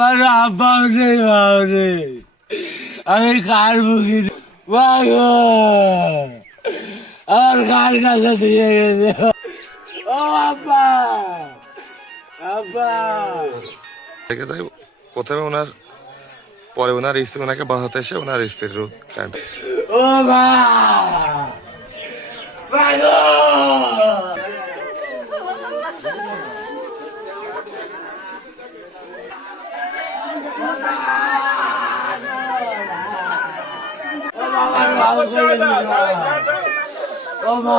আমার আব্বা নেই বাবা নেই, আমি কার মুখি আমার কার কাছে দিয়ে গেছে। ও আব্বা, আব্বা দেখে তাই প্রথমে ওনার পরে ওনার স্ত্রী ওনাকে বাঁচাতে এসে ওনার স্ত্রীর কারেন্ট। ও মা, মাগো ও মা,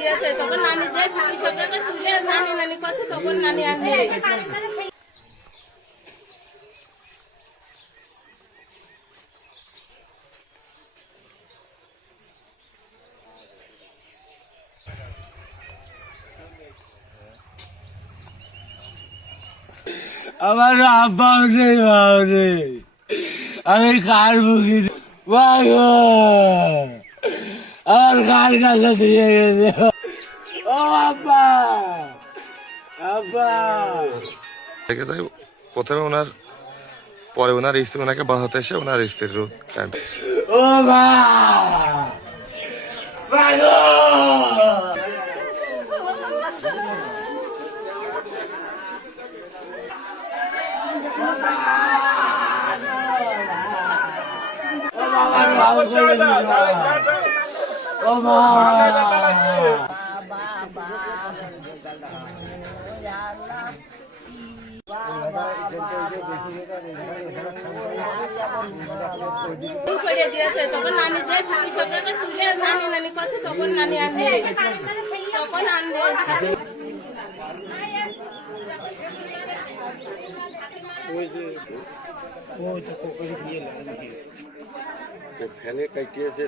দিয়েছে তখন নানি যাই কৃষককে তুলে নানি নানি করছে তখন নানি আর নেই। আমার আব্বা নেই বাবা নেই, আমি কার মুখি মাগো আমার কার কাছে দিয়ে গেছে। ও আব্বা, আব্বা দেখে তাই প্রথমে ওনার পরে ওনার স্ত্রী ওনাকে বাঁচাতে এসে ওনার স্ত্রীর কারেন্ট। ও মা, মাগো ও মা, দিয়েছে তখন নানি যাই কৃষককে তুলে নানি নানি করছে তখন নানি আর নেই, তখন আর নেই। ফেলে কাটিয়েছে